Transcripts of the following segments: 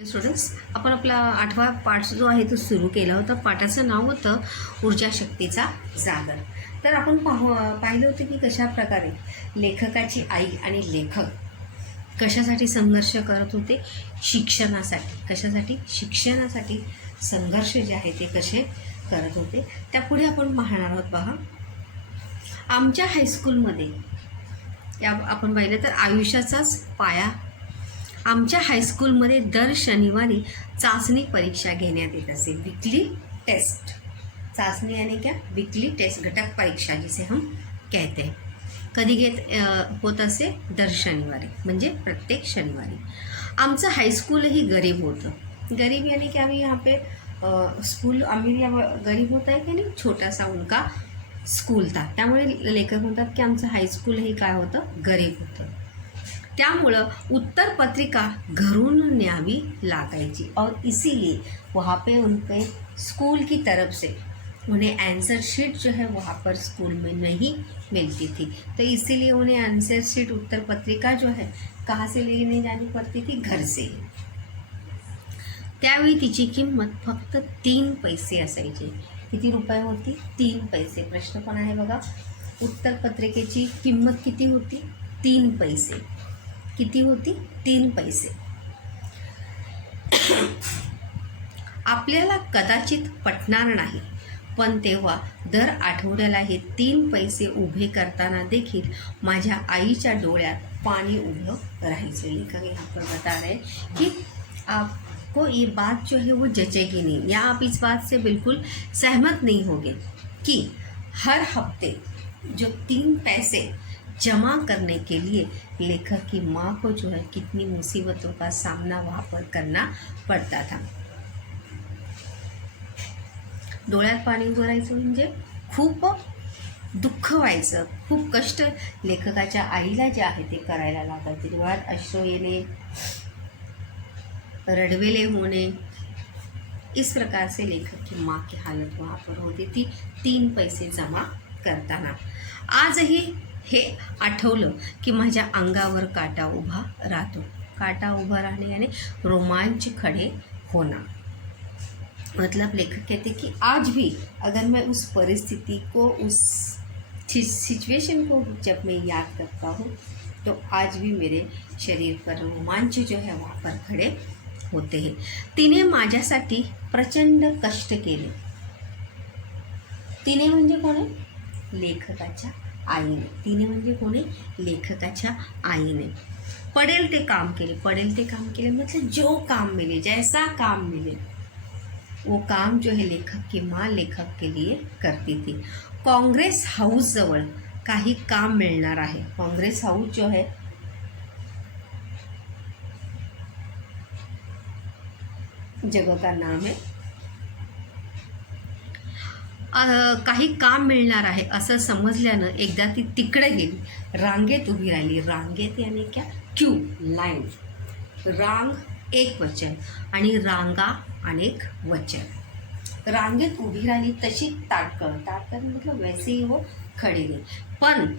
Students, आपण आपला 8वा पाठ जो आहे तो सुरू केला होता. पाठाचं नाव होतं ऊर्जा शक्तीचा जागर. तर आपण पाहिलं होतं की कशा प्रकारे लेखकाची आई आणि लेखक कशासाठी संघर्ष करत होते. शिक्षणासाठी. कशासाठी? शिक्षणासाठी संघर्ष जे आहे ते कसे करत होते त्यापुढे आपण पाहणार आहोत. पहा, आमच्या हायस्कूलमध्ये आपण पाहिलं तर आयुष्याचाच पाया. आमच्या हाईस्कूलमध्ये दर शनिवारी चाचणी परीक्षा घेण्यात येत असे. Weekly test. चाचणी यानी क्या? वीकली टेस्ट, घटक परीक्षा जिसे हम कहते हैं. कधी होत असे? दर शनिवारी, म्हणजे प्रत्येक शनिवारी. आमचं हाईस्कूलही गरीब होतं. गरीब यानी कि आम्ही यहाँ पे स्कूल आम्ही गरीब होता है की नाही, छोटासा उनका स्कूल था. त्यामुळे लेखक म्हणतात की आमचं हाईस्कूलही काय होतं? गरीब होतं. त्यामुळं उत्तर पत्रिका घरून न्यावी लागायची और इसीलिए वहाँ पे उनके स्कूल की तरफ से उन्हें आंसर शीट जो है वहाँ पर स्कूल में नहीं मिलती थी. तो इसीलिए उन्हें आंसर शीट, उत्तर पत्रिका जो है कहाँ से लेने जानी पड़ती थी? घर से. त्यावेळी तिची किंमत फक्त 3 पैसे असायची. किती रुपये होती? 3 पैसे. प्रश्न पण आहे बघा. उत्तर पत्रिकेची किंमत किती होती? 3 पैसे. किती होती? 3 पैसे. आपल्याला कदाचित पटणार नाही, पण तेव्हा दर आठवड्याला हे 3 पैसे उभे करताना देखील माझ्या आईच्या डोळ्यात पाणी उभं राहायचे. लेखक यहाँ पर बता रहे कि आपको ये बात जो है वो जचेगी नहीं, या आप इस बात से बिल्कुल सहमत नहीं होगे कि हर हफ्ते जो 3 पैसे जमा करने के लिए लेखक की माँ को जो है कितनी मुसीबतों का सामना वहाँ पर करना पड़ता था. डोळ्यात पाणी उभं राहायचं म्हणजे खूप दुःख व्हायचं, खूप कष्ट लेखकाच्या आईला जे आहे ते करायला लागायचे. डोळ्यात अश्रू येणे, रडवेले होणे, इस प्रकार से लेखक की माँ की हालत वहाँ पर होती थी 3 पैसे जमा करताना. आजही हे आठवलं की माझ्या अंगावर काटा उभा राहतो. काटा उभा राहणे यानी रोमांच खड़े होना. मतलब लेखक कहते कि आज भी अगर मैं उस परिस्थिति को, उस सिचुएशन को जब मैं याद करता हूँ तो आज भी मेरे शरीर पर रोमांच जो है वहाँ पर खड़े होते हैं. तिने माझ्यासाठी प्रचंड कष्ट केले. तिने म्हणजे कोण आहे? लेखकाच्या आईने. तिने म्हणजे कोणी? लेखकाच्या आईने. पडेल ते काम केले. पडेल ते काम केले मतलब जो काम मिले, जैसा काम मिले वो काम जो है लेखक की माँ लेखक के लिए करती थी. काँग्रेस हाऊस जवळ काही काम मिळणार आहे. काँग्रेस हाऊस जो है जगह का नाम है. काही काम मिळणार आहे असं समजल्यानं एकदा ती तिकडे गेली. रांगेत उभी राहिली. रांगेत यानी क्या? Q, line. रांग एक वचन आणि रांगा अनेक वचन. रांगेत उभी राहिली तशी ताटकन मतलब वैसे ही वो खड़ी रही. पण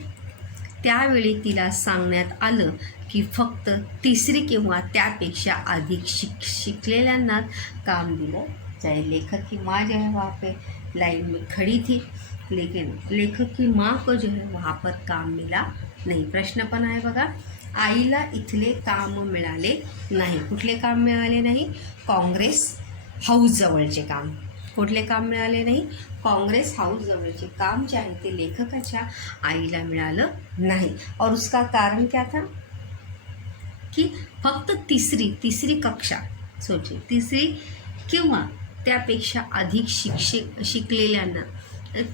त्यावेळी तिला सांगण्यात आलं की फक्त 3री किंवा त्यापेक्षा अधिक शिकलेल्यांनाच काम दिलं जाए. लेखक की माँ जो है वहाँ पे लाइन में खड़ी थी, लेकिन लेखक की माँ को जो है वहाँ पर काम मिला नाही. प्रश्न पण आहे बघा. आईला इथले काम मिळाले नाही. कुठले काम मिळाले नाही? काँग्रेस हाऊस जवळचे काम. कुठले काम मिळाले नाही? काँग्रेस हाऊस जवळचे काम जे आहे ते लेखकाच्या आईला मिळालं नाही. और उसका कारण क्या था कि फक्त तिसरी कक्षा, सोचिए, 3री किंवा त्यापेक्षा अधिक शिकलेल्यांना,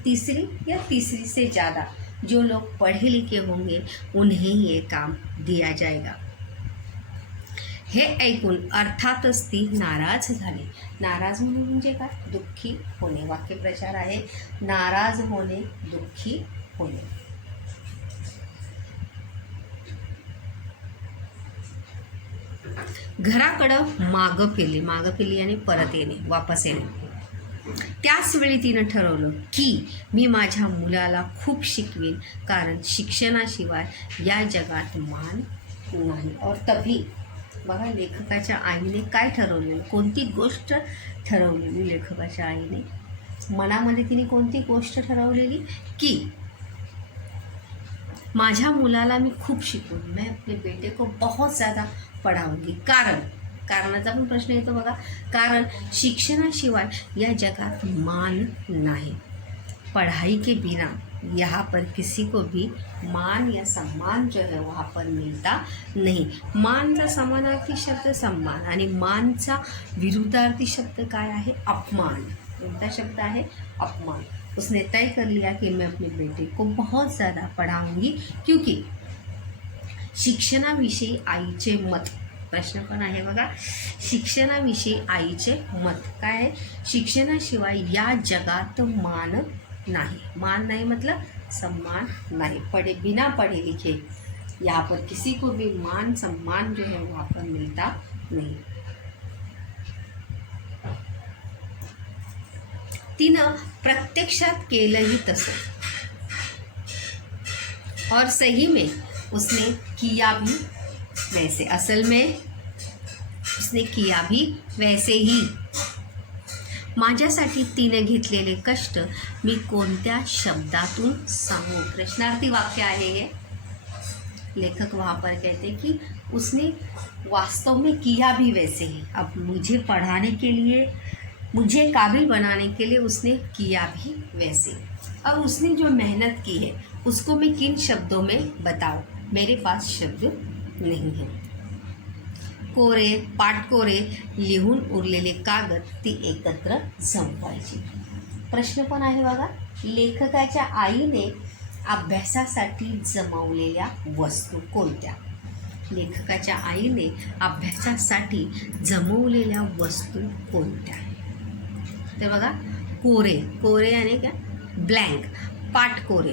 3री या 3री से ज़्यादा जो लोग पढ़े लिखे होंगे उन्हें ये काम दिया जाएगा. हे ऐकून अर्थातच ती नाराज झाली. नाराज होणे म्हणजे काय? दुःखी होणे. वाक्यप्रचार आहे नाराज होणे, दुःखी होणे. घराकडं मागं फिरली आणि परत येणे, वापस येणे. त्याच वेळी तिनं ठरवलं की मी माझ्या मुलाला खूप शिकवेन, कारण शिक्षणाशिवाय या जगात मान नाही. और तभी बघा लेखकाच्या आईने काय ठरवलेलं, कोणती गोष्ट ठरवलेली लेखकाच्या आईने मनामध्ये तिने कोणती गोष्ट ठरवलेली की माझ्या मुलाला मी खूप शिकवून, मैं अपने बेटे को बहुत ज़्यादा पढ़ाऊंगी। कारणाचा पण प्रश्न येतो बघा, कारण शिक्षणाशिवाय या जगात मान नाही। पढ़ाई के बिना यहाँ पर किसी को भी मान या सम्मान जो है वहाँ पर मिलता नहीं। मानचा समानार्थी शब्द सम्मान आणि मानचा विरुद्धार्थी शब्द काय आहे, अपमान। कोणता शब्द आहे, अपमान। उसने तय कर लिया कि मैं अपने बेटे को बहुत ज़्यादा पढ़ाऊंगी क्योंकि शिक्षणाविषयी आईचे मत, प्रश्न पण आहे बघा, शिक्षणाविषयी आईचे मत काय आहे, शिक्षणाशिवाय या जगात मान नहीं। मान नहीं मतलब सम्मान नहीं। बिना पढ़े लिखे यहाँ पर किसी को भी मान सम्मान जो है वहाँ पर मिलता नहीं। तिनं प्रत्यक्षात केलंही तसं, और सही में उसने किया भी वैसे। असल में उसने किया भी वैसे ही। माझ्यासाठी तिने घेतलेले कष्ट मी कोणत्या शब्दातून सांगू। प्रश्नार्थी वाक्य आहे हे। लेखक वहाँ पर कहते कि उसने वास्तव में किया भी वैसे ही। अब मुझे पढ़ाने के लिए, मुझे काबिल बनाने के लिए उसने किया भी वैसे। अब उसने जो मेहनत की है उसको मैं किन शब्दों में बताऊं, मेरे पास शब्द नहीं है। कोरे पाटकोरे लिहून उरलेले कागद ती एकत्र जमवायची। प्रश्न पण आहे बघा, लेखकाच्या आईने अभ्यासासाठी जमवलेल्या वस्तू कोणत्या। लेखकाच्या आईने अभ्यासासाठी जमवलेल्या वस्तू कोणत्या। तर बघा, कोरे, कोरे यानी क्या, ब्लैंक। पाटकोरे,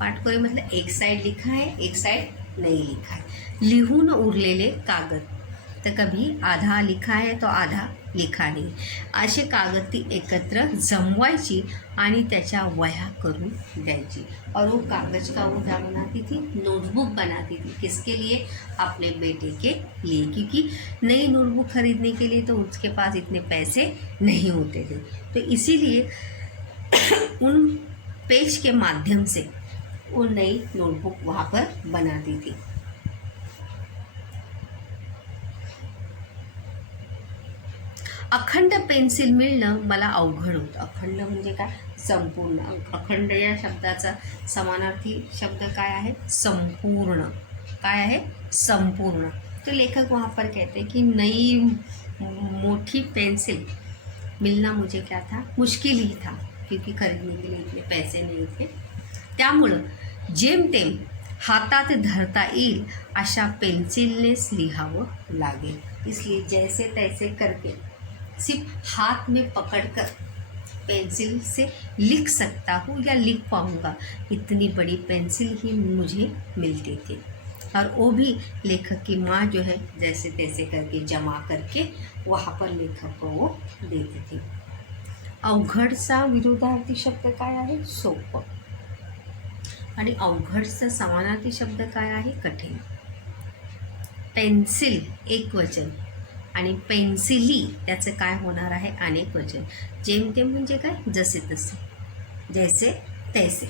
पाटकोरे मतलब एक साइड लिखा है एक साइड नहीं लिखा है। लिहून उरलेले कागद, तर कभी आधा लिखा है तो आधा लिखा नहीं। असे कागद ती एकत्र जमवायची आणि त्याच्या वह्या करून द्यायची। और वो कागज का वो क्या बनाती थी, नोटबुक बनाती थी। किसके लिए, अपने बेटे के लिए, क्योंकि नई नोटबुक खरीदने के लिए तो उसके पास इतने पैसे नहीं होते थे। तो इसीलिए उन पेज के माध्यम से वो नई नोटबुक वहाँ पर बनाती थी। अखंड पेन्सिल मिळणं मला अवघड होतं। अखंड म्हणजे काय, संपूर्ण। अखंड या शब्दाचा समानार्थी शब्द काय आहे, संपूर्ण। काय आहे, संपूर्ण। तो लेखक वहाँ पर कहते हैं कि नई मोटी पेंसिल मिलना मुझे क्या था, मुश्किल ही था, क्योंकि खरीदने के लिए इतने पैसे नहीं थे। त्यामुळं जेमतेम हातात धरता येईल अशा पेन्सिलनेच लिहावं लागेल। इसलिए जैसे तैसे करके सिर्फ हाथ में पकड़कर पेंसिल से लिख सकता हूँ या लिख पाऊँगा, इतनी बड़ी पेंसिल ही मुझे मिलती थी। और वो भी लेखक की माँ जो है जैसे तैसे करके जमा करके वहाँ पर लेखक को वो देती थी। अवघडचा विरोधार्थी शब्द काय आहे, सोपं। आणि अवघडचा समानार्थी शब्द काय आहे, कठीण। पेन्सिल एक वचन आणि पेन्सिली त्याचं काय होणार आहे, अनेक वचन। जेमतेम म्हणजे काय, जसे तसे, जैसे तैसे।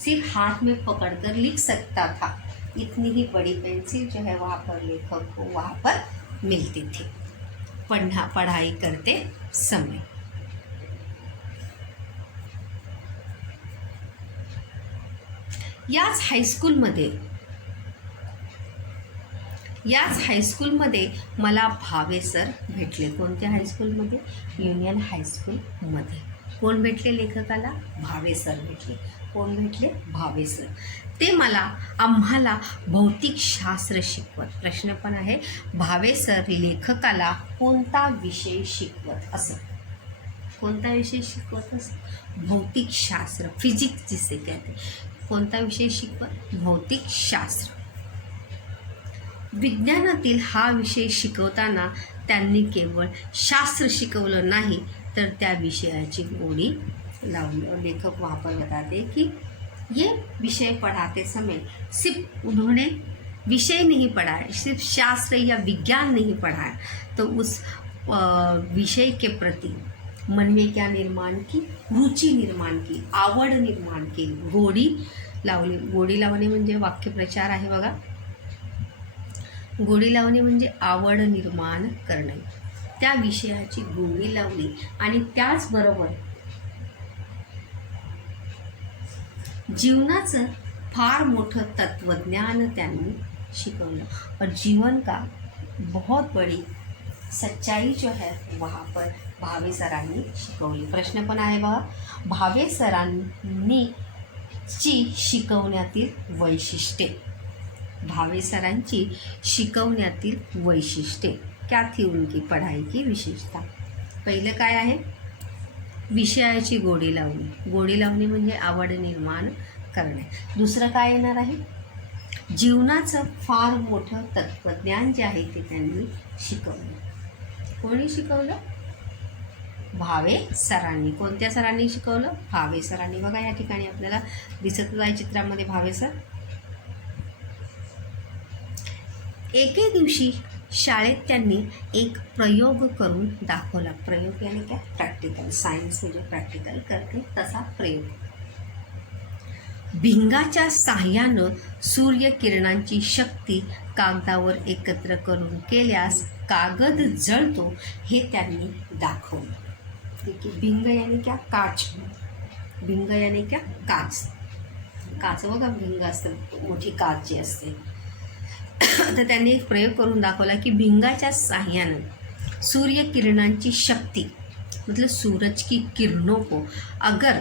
सिर्फ हाथ में पकड़कर लिख सकता था, इतनी ही बड़ी पेंसिल जो है वहाँ पर लेखक को वहाँ पर मिलती थी पढ़ाई करते समय। याच हायस्कूलमध्ये मला भावे सर भेटले। कोणत्या हायस्कूलमध्ये, युनियन हायस्कूलमध्ये। कोण भेटले लेखकाला, भावे सर भेटले। कोण भेटले, भावे सर। ते मला आम्हाला भौतिकशास्त्र शिकवत। प्रश्न पण आहे, भावे सर लेखकाला कोणता विषय शिकवत असं। कोणता विषय शिकवत असं, भौतिकशास्त्र, फिजिक्स जिसे कहते। कोणता विषय शिकवत, भौतिकशास्त्र। विज्ञानातील हा विषय शिकवताना त्यांनी केवळ शास्त्र शिकवलं नाही तर त्या विषयाची गोडी लावली। और लेखक वहाँ पर बताते कि ये विषय पढ़ाते समय सिर्फ उन्होंने विषय नहीं पढ़ा है, सिर्फ शास्त्र या विज्ञान नहीं पढ़ा है, तो उस विषय के प्रति मन में क्या निर्माण की, रुचि निर्माण की, आवड निर्माण केली, गोडी लावली. गोडी लावणे म्हणजे वाक्यप्रचार आहे बघा. गोडी लावणे म्हणजे आवड निर्माण करणे. त्या विषयाची गोडी लावली आणि त्याचबरोबर जीवनाचं फार मोठं तत्वज्ञान त्यांनी शिकवलं. और जीवन का बहुत बड़ी सच्चाई जो है वहाँ पर भावे सरांनी शिकवली. प्रश्न पण आहे बघा, भावे सरांनी ची शिकवण्यातील वैशिष्ट्ये. भावे सरांची शिकवण्यातील वैशिष्ट्ये. क्या थी उनकी पढ़ाई की विशेषता. पहिलं काय आहे, विषयाची गोडी लावणी. गोडी लावणी म्हणजे आवड निर्माण करणे. दुसरं काय येणार आहे, जीवनाचं फार मोठं तत्वज्ञान जे आहे ते त्यांनी शिकवलं. कोणी शिकवलं, भावे सरांनी. कोणत्या सरांनी शिकवलं, भावे सरांनी. बघा या ठिकाणी आपल्याला दिसत आहे चित्रामध्ये भावे सर. एके दिवशी शाळेत त्यांनी एक प्रयोग करून दाखवला. प्रयोग यानी क्या, प्रॅक्टिकल. सायन्स म्हणजे प्रॅक्टिकल करते तसा प्रयोग. भिंगाच्या साह्यानं सूर्यकिरणांची शक्ती कागदावर एकत्र करून केल्यास कागद जळतो हे त्यांनी दाखवलं. ठीक आहे. भिंग यानी क्या, काच. भिंग यानी क्या, काच. काच बघा, भिंग असतं, मोठी काच जी असते. तर त्यांनी एक प्रयोग करून दाखवला की भिंगाच्या साह्यानं सूर्यकिरणांची शक्ती, मतलब सूरज की किरणों को अगर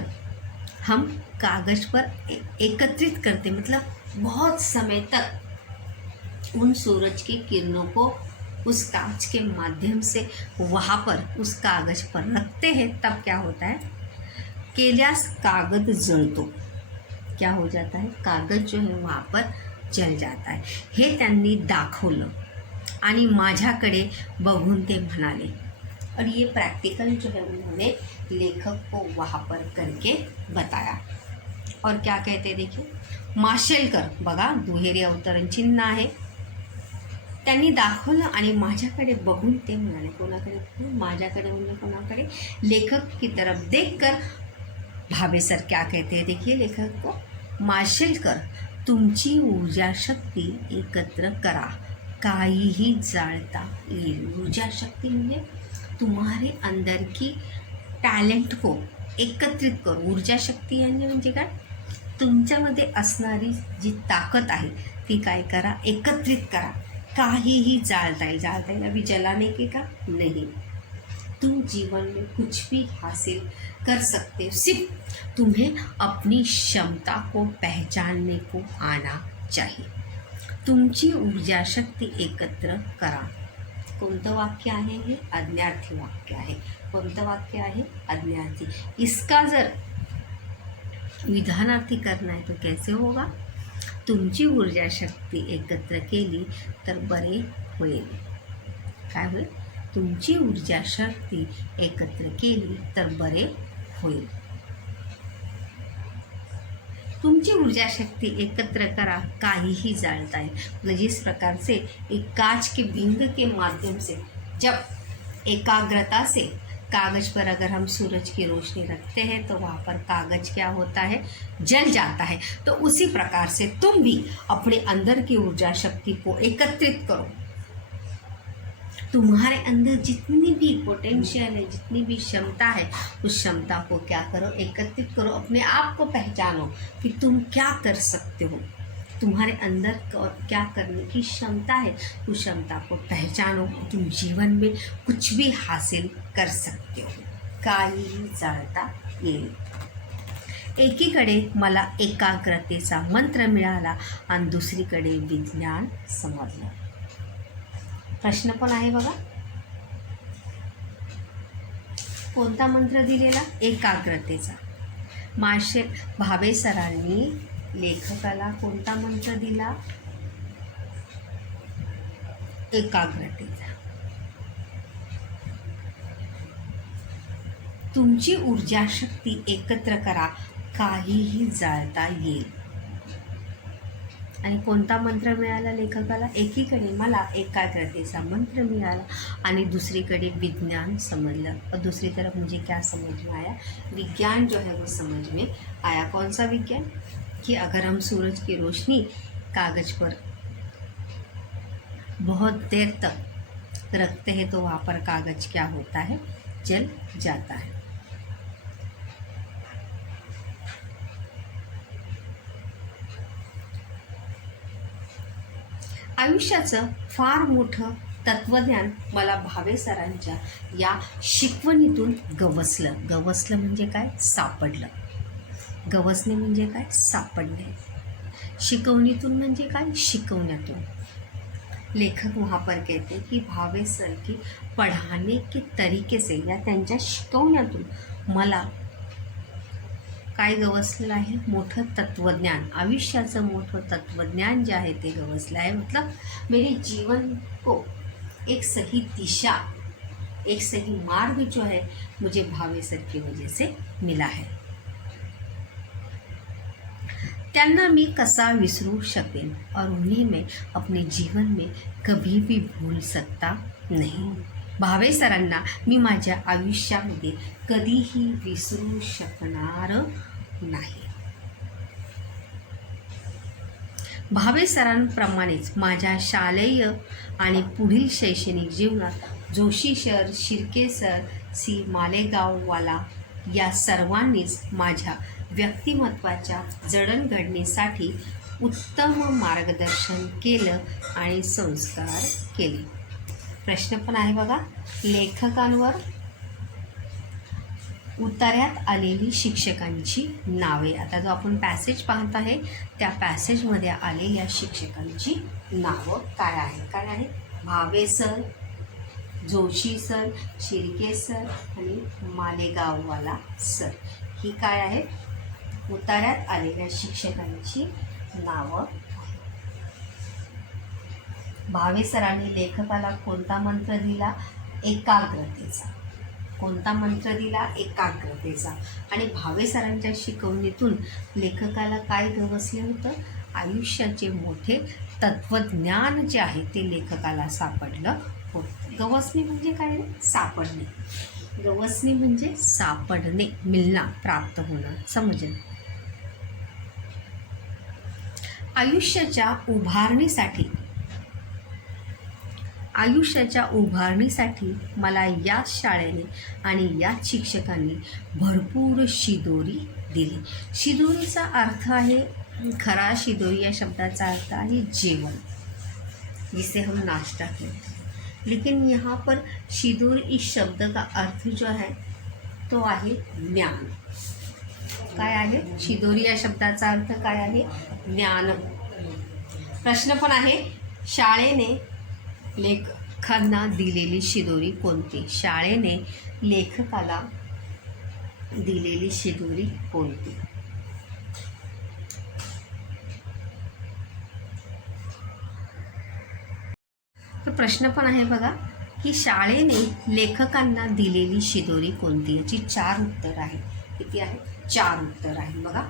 हम कागज पर एकत्रित करते, मतलब बहुत समय तक उन सूरज की किरणों को उस कांच के माध्यम से वहाँ पर उस कागज पर रखते हैं, तब क्या होता है, केल्यास कागद जलतो. क्या हो जाता है, कागज जो है वहाँ पर जल जाता है. हे त्यांनी दाखवलं आणि माझ्याकडे बघून ते म्हणाले. और ये प्रैक्टिकल जो है उन्होंने लेखक को वहाँ पर करके बताया. और क्या कहते हैं देखिए, माशेलकर. बघा दुहेरी अवतरण चिन्ह आहे. त्यांनी दाखवलं आणि माझ्याकडे बघून ते म्हणाले. कोणाकडे, माझ्याकडे म्हणजे कोणाकडे, लेखक की तरफ देखकर भावे सर क्या कहते हैं देखिए लेखक को, माशेलकर तुमची ऊर्जा शक्ती एकत्र करा, काहीही जाळता येईल. ऊर्जा शक्ती म्हणजे तुम्हारे अंदर की टॅलेंट को एकत्रित करू. ऊर्जा शक्ती म्हणजे काय, तुमच्यामध्ये असणारी जी ताकद आहे ती काय करा, एकत्रित करा. काहीही जाळता येईल. जाळता येईल अभी जलाने के का नहीं. तुम जीवन में कुछ भी हासिल कर सकते हो, सिर्फ तुम्हें अपनी क्षमता को पहचानने को आना चाहिए. तुमची ऊर्जा शक्ती एकत्र करा. कोणतं वाक्य आहे हे, अज्ञार्थी वाक्य आहे. कोणतं वाक्य आहे, अज्ञार्थी. इसका जर विधानार्थी करना है तो कैसे होगा, तुमची ऊर्जा शक्ती एकत्र केली तर बरे होईल. काय होईल, तुमची ऊर्जा शक्ती एकत्र केली तर बरे होईल. तुमची ऊर्जा शक्ति एकत्र करा, काहीही जाळता है. मतलब जिस प्रकार से एक कांच के बिंग के माध्यम से जब एकाग्रता से कागज पर अगर हम सूरज की रोशनी रखते हैं तो वहाँ पर कागज क्या होता है, जल जाता है. तो उसी प्रकार से तुम भी अपने अंदर की ऊर्जा शक्ति को एकत्रित करो. तुम्हारे अंदर जितनी भी पोटेंशियल है, जितनी भी क्षमता है, उस क्षमता को क्या करो, एकत्रित करो. अपने आप को पहचानो कि तुम क्या कर सकते हो, तुम्हारे अंदर क्या करने की क्षमता है, उस क्षमता को पहचानो. तुम जीवन में कुछ भी हासिल कर सकते हो, काहीही जाळता येईल. एकीकडे मला एकाग्रतेचा मंत्र मिळाला आणि दुसरीकडे विज्ञान समजलं. प्रश्न पण आहे बघा, कोणता मंत्र दिलेला, एकाग्रतेचा. भावे सरांनी लेखकाला कोणता मंत्र दिला, एकाग्रतेचा. तुमची ऊर्जा शक्ती एकत्र करा, काहीही जाळता येईल. आणि कोणता मंत्र मिळाला लेखकाला? एकीकडे मला एकाग्रतेचा मंत्र मिळाला आणि दुसरीकडे विज्ञान समझलं. और दूसरी तरफ मुझे क्या समझ में आया? विज्ञान जो है वो समझ में आया. कौन सा विज्ञान? कि अगर हम सूरज की रोशनी कागज पर बहुत देर तक रखते हैं तो वहाँ पर कागज क्या होता है? जल जाता है. आयुष्याचं फार मोठं तत्वज्ञान मला भावे सरांच्या या शिकवणीतून गवसलं. गवसलं म्हणजे काय? सापडलं. गवसणे म्हणजे काय? सापडणे. शिकवणीतून म्हणजे काय? शिकवण्यातून. लेखक वहाँ पर कहते कि भावे सर की पढ़ाने के तरीके से या त्यांच्या शिकवण्यातून मला काय गवसलेलं आहे? मोठं तत्वज्ञान. आयुष्याचं मोठं तत्वज्ञान जे आहे ते गवसलं आहे. मतलब मेरे जीवन को एक सही दिशा, एक सही मार्ग जो है मुझे भावे सर की वजह से मिला है. त्यांना मी कसा विसरू शकेन और उन्हें मैं अपने जीवन में कभी भी भूल सकता नहीं. भावे सरांना मी माझ्या आयुष्यामध्ये कधीही विसरू शकणार नाही. भावे सरांप्रमाणेच माझ्या शालेय आणि पुढील शैक्षणिक जीवनात Joshi sir, Shirke sir, C Malegaonwala या सर्वांनीच माझ्या व्यक्तिमत्वाच्या जडणघडणीसाठी उत्तम मार्गदर्शन केलं आणि संस्कार केले. प्रश्न पण आहे बघा. लेखकांवर उतार्यात आलेली शिक्षकांची नावे. आता जो आपण पॅसेज पाहत आहे त्या पॅसेजमध्ये आलेल्या शिक्षकांची नावं काय आहे? काय आहे? Bhave sir, Joshi sir, Shirke sir आणि मालेगाववाला सर. ही काय आहे? उतार्यात आलेल्या शिक्षकांची नावं. भावे सरांनी लेखकाला कोणता मंत्र दिला? एकाग्रतेचा. कोणता मंत्र दिला? एकाग्रतेचा. आणि भावे सरांच्या शिकवणीतून लेखकाला काय गवसले होतं? आयुष्याचे मोठे तत्वज्ञान जे आहे ते लेखकाला सापडलं होतं. गवसणे म्हणजे काय? सापडणे. गवसणे म्हणजे सापडणे, मिलना, प्राप्त होणं. समजेल. आयुष्याच्या उभारणीसाठी मला याच शाळेने आणि याच शिक्षकांनी भरपूर शिदोरी दिली. शिदोरीचा अर्थ आहे, खरा शिदोरी या शब्दाचा अर्थ आहे जेवण, जिसे हम नाश्ता कहते हैं. लेकिन यहाँ पर शिदोरी इस शब्द का अर्थ जो है तो आहे ज्ञान. काय आहे? शिदोरी या शब्दाचा अर्थ काय आहे? ज्ञान. प्रश्न पण आहे, शाळेने लेखकांना दिलेली शिदोरी कोणती? शाळेने लेखकाला दिलेली शिदोरी कोणती? तर प्रश्न पण आहे बघा की शाळेने लेखकांना दिलेली शिदोरी कोणती? याची 4 उत्तर आहे. किती आहे? 4 उत्तर आहे बघा.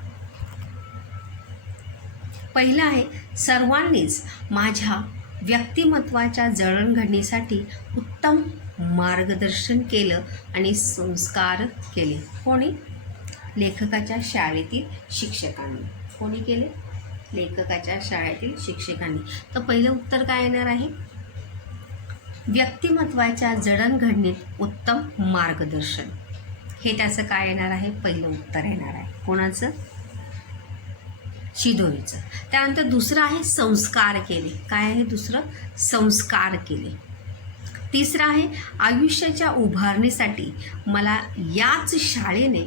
पहिलं आहे, सर्वांनीच माझ्या व्यक्तिमत्वाच्या जडणघडणीसाठी उत्तम मार्गदर्शन केलं आणि संस्कार केले. कोणी? लेखकाच्या शाळेतील शिक्षकांनी. कोणी केले? लेखकाच्या शाळेतील शिक्षकांनी. तर पहिलं उत्तर काय येणार आहे? व्यक्तिमत्वाच्या जडणघडणीत उत्तम मार्गदर्शन. हे त्याचं काय येणार आहे? पहिलं उत्तर येणार आहे. कोणाचं? शिदोरीचं. त्यानंतर दुसरं आहे संस्कार केले. काय आहे दुसरं? संस्कार केले. तिसरं आहे आयुष्याच्या उभारणीसाठी मला याच शाळेने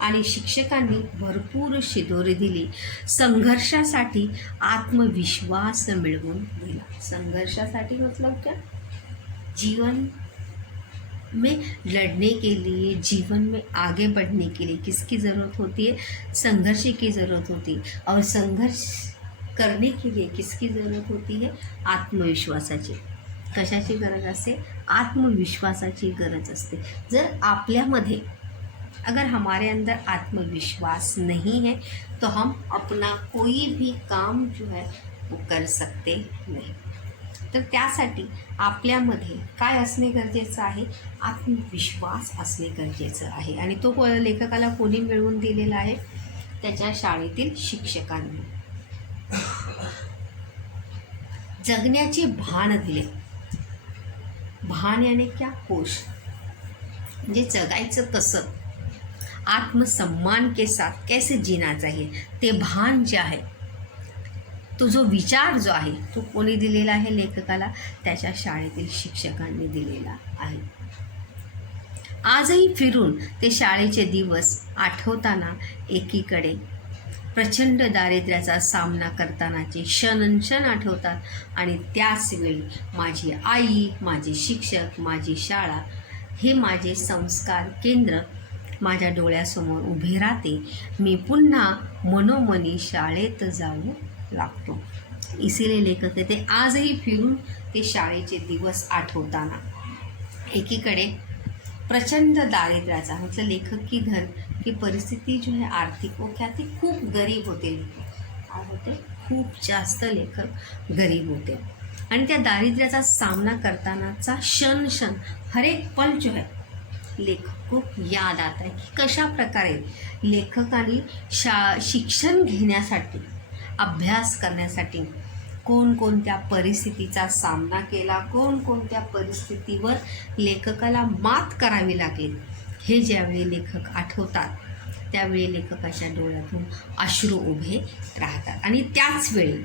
आणि शिक्षकांनी भरपूर शिदोरी दिली. संघर्षासाठी आत्मविश्वास मिळवून दिला. संघर्षासाठी मतलब क्या? जीवन में लड़ने के लिए, जीवन में आगे बढ़ने के लिए किसकी ज़रूरत होती है? संघर्ष की ज़रूरत होती है. और संघर्ष करने के लिए किसकी ज़रूरत होती है? आत्मविश्वासाची. कशाची गरज असते? आत्मविश्वासाची गरज असते. जर आपल्यामध्ये अगर हमारे अंदर आत्मविश्वास नहीं है तो हम अपना कोई भी काम जो है वो कर सकते नाही. तर त्यासाठी आपल्यामध्ये काय असणे गरजेचं आहे, आत्मविश्वास असणे गरजेचं आहे. आणि तो लेखकाला कोणी मिळवून दिलेला आहे, त्याच्या शाळेतील शिक्षकांनी. जगण्याचे भान दिले. भान याने क्या, होश. म्हणजे जगायचं कसं, आत्मसम्मान के साथ कैसे जीना चाहिए, ते भान जे आहे, तो जो विचार जो आहे तो कोणी दिलेला आहे लेखकाला, त्याच्या शाळेतील शिक्षकांनी दिलेला आहे. आजही फिरून ते शाळेचे दिवस आठवताना एकीकडे प्रचंड दारिद्र्याचा सामना करतानाचे क्षण आठवतात आणि त्याच वेळी माझी आई, माझे शिक्षक, माझी शाळा, हे माझे संस्कार केंद्र माझ्या डोळ्यासमोर उभे राहते. मी पुन्हा मनोमनी शाळेत जाऊ लागतो. इसीलिए लेखक कहते आजही फिरून ते शाळेचे दिवस आठवताना एकीकडे प्रचंड दारिद्र्याचा, मतलब लेखक की परिस्थिती जो है आर्थिक वो क्या थी, खूप गरीब होते लेखक. काय होते, खूप जास्त लेखक गरीब होते. आणि त्या दारिद्र्याचा सामना करतानाचा क्षण हर एक पल जो है लेखक को याद आता है की कशा प्रकारे लेखकाने शिक्षण घेण्यासाठी, अभ्यास करण्यासाठी कोणकोणत्या परिस्थितीचा सामना केला, कोणकोणत्या परिस्थितीवर लेखकाला मात करावी लागेल, हे ज्यावेळी लेखक आठवतात त्यावेळी लेखकाच्या डोळ्यातून अश्रू उभे राहतात. आणि त्याच वेळी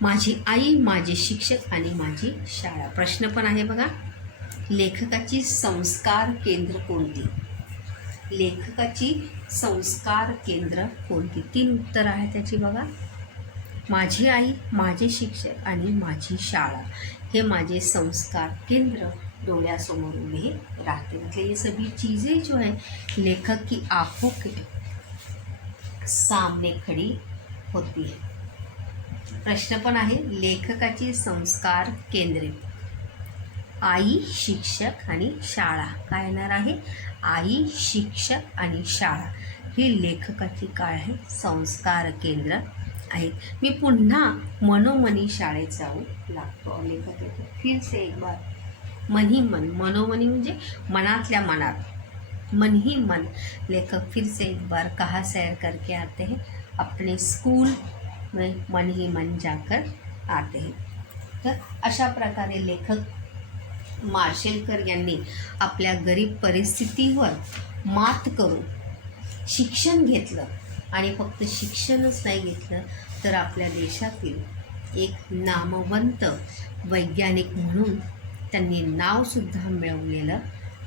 माझी आई, माझे शिक्षक आणि माझी शाळा. प्रश्न पण आहे बघा, लेखकाची संस्कार केंद्र कोणती, लेखकाची संस्कार केंद्र कोणती. 3 उत्तर आहे त्याची बघा. माझी आई, माझे शिक्षक आणि माझी शाळा, हे माझे संस्कार केंद्र डोळ्यासमोर उभे राहते. मतलब ये सभी चीज़ें जो है लेखक की आंखों के सामने खड़ी होती है. प्रश्न पण आहे, लेखकाची संस्कार केंद्रे, आई, शिक्षक आणि शाळा. काय येणार आहे, आई, शिक्षक आणि शाळा, ही लेखकाची काय आहे, संस्कार केंद्र आहेत. मी पुन्हा मनोमनी शाळेत जाऊ लागतो. लेखक येतो फिर से एक बार मन ही मन, मनोमनी म्हणजे मनातल्या मनात, मन ही मन. लेखक फिर से एक बार कहाँ सैर करके आते हैं, अपने स्कूल में मन ही मन जाकर आते हैं. तर अशा प्रकारे लेखक मार्शेलकर यांनी आपल्या गरीब परिस्थितीवर मात करून शिक्षण घेतलं. आणि फक्त शिक्षणच नाही घेतलं तर आपल्या देशातील एक नामवंत वैज्ञानिक म्हणून त्यांनी नावसुद्धा मिळवलेलं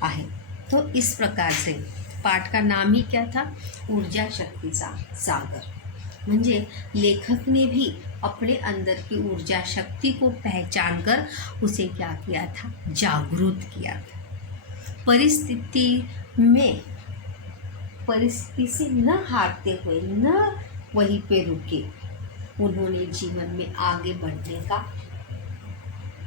आहे. तो इस प्रकार से पाठ का नाम ही क्या था, ऊर्जा शक्तीचा सागर. म्हणजे लेखक ने भी अपने अंदर की ऊर्जा शक्ति को पहचान कर उसे क्या किया था, जागृत किया था. परिस्थिति से न हारते हुए, न वहीं पे रुके, उन्होंने जीवन में आगे बढ़ने का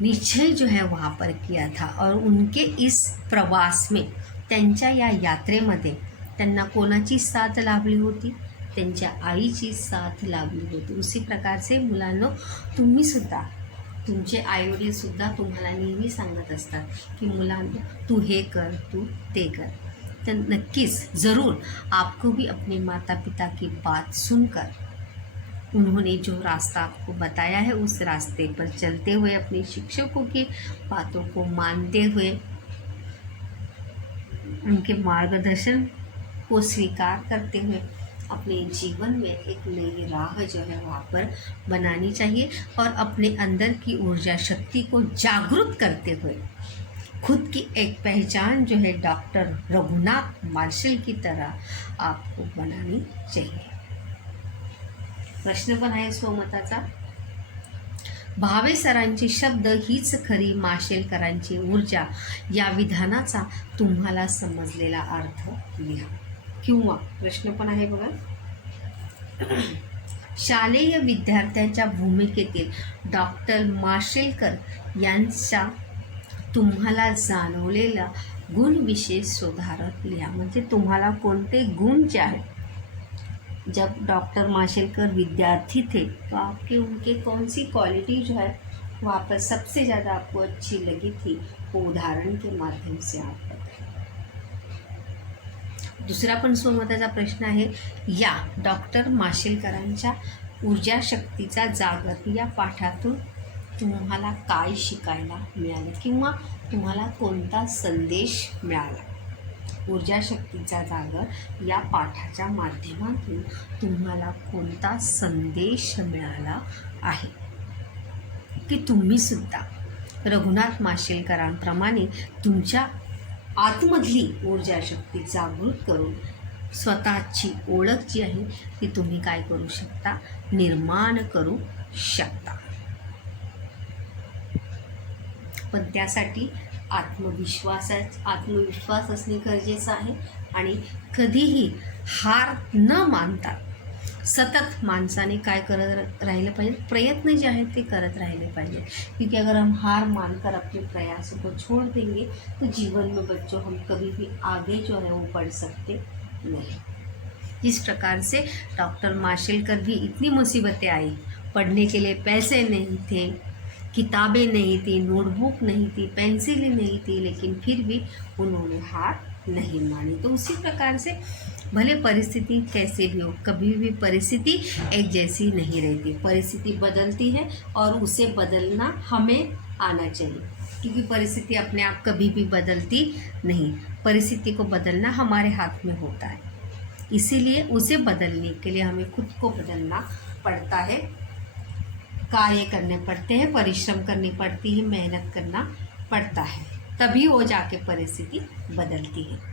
निश्चय जो है वहाँ पर किया था. और उनके इस प्रवास में, त्यांच्या या यात्रेमध्ये त्यांना कोणाची साथ लाभली होती, त्यांच्या आईची साथ लाभली होती. उसी प्रकार से मुलांनो, तुम्हीसुद्धा, तुमचे आईवडीलसुद्धा तुम्हाला नेहमी सांगत असतात की मुलांनो तू हे कर, तू ते कर. तो नक्कीच ज़रूर आपको भी अपने माता पिता की बात सुनकर, उन्होंने जो रास्ता आपको बताया है उस रास्ते पर चलते हुए, अपने शिक्षकों की बातों को मानते हुए, उनके मार्गदर्शन को स्वीकार करते हुए अपने जीवन में एक नई राह जो है वहाँ पर बनानी चाहिए. और अपने अंदर की ऊर्जा शक्ति को जागृत करते हुए खुद की एक पहचान जो है डॉक्टर रघुनाथ मार्शल की तरह आपको बनानी चाहिए. प्रश्न पण आहे स्वमताचा. भावे सरांचे शब्द हीच खरी माशेलकरांची ऊर्जा, या विधानाचा तुम्हाला समजलेला अर्थ लिहा. किंवा प्रश्न पण आहे बघा, शालेय विद्यार्थ्यांच्या भूमिकेतील डॉक्टर माशेलकर यांचा तुम्हाला जाणवलेला गुण विशेष सुधारत लिहा, म्हणजे तुम्हाला कोणते गुण जे आहेत, जब डॉक्टर माशेलकर विद्यार्थी थे तो आपके उनके कौन सी क्वालिटी जो है वहाँ पर सबसे ज़्यादा आपको अच्छी लगी थी, वो उदाहरण के माध्यम से आप बताएं। दुसरा पण स्वमताचा प्रश्न आहे, या डॉक्टर माशेलकरांच्या ऊर्जा शक्तीचा जागर या पाठातून तुम्हाला काय शिकायला मिळालं किंवा तुम्हाला कोणता संदेश मिळाला। ऊर्जा शक्तीचा जागर या पाठाच्या माध्यमातून तुम्हाला कोणता संदेश मिळाला आहे की तुम्ही सुद्धा रघुनाथ माशेलकरांप्रमाणे तुमच्या आतमधली ऊर्जा शक्ती जागृत करून स्वतःची ओळख जी आहे ती तुम्ही काय करू शकता, निर्माण करू शकता। पण त्यासाठी आत्मविश्वास असणे गरजेचं आहे आणि कधीही हार न मानता सतत माणसाने काय करत राहिलं पाहिजे, प्रयत्न जे आहेत ते करत राहिले पाहिजे। क्योंकि अगर हम हार मानकर अपने प्रयासों को छोड़ देंगे तो जीवन में बच्चों हम कभी भी आगे जो है वो बढ़ सकते नहीं। जिस प्रकार से डॉक्टर माशेलकर भी इतनी मुसीबतें आई, पढ़ने के लिए पैसे नहीं थे, किताबें नहीं थी, नोटबुक नहीं थी, पेंसिलें नहीं थी, लेकिन फिर भी उन्होंने हार नहीं मानी। तो उसी प्रकार से भले परिस्थिति कैसे भी हो, कभी भी परिस्थिति एक जैसी नहीं रहती, परिस्थिति बदलती है और उसे बदलना हमें आना चाहिए, क्योंकि परिस्थिति अपने आप कभी भी बदलती नहीं, परिस्थिति को बदलना हमारे हाथ में होता है। इसीलिए उसे बदलने के लिए हमें खुद को बदलना पड़ता है, कार्य करने पड़ते हैं, परिश्रम करनी पड़ती है, मेहनत करना पड़ता है, तभी वो जाके परिस्थिति बदलती है।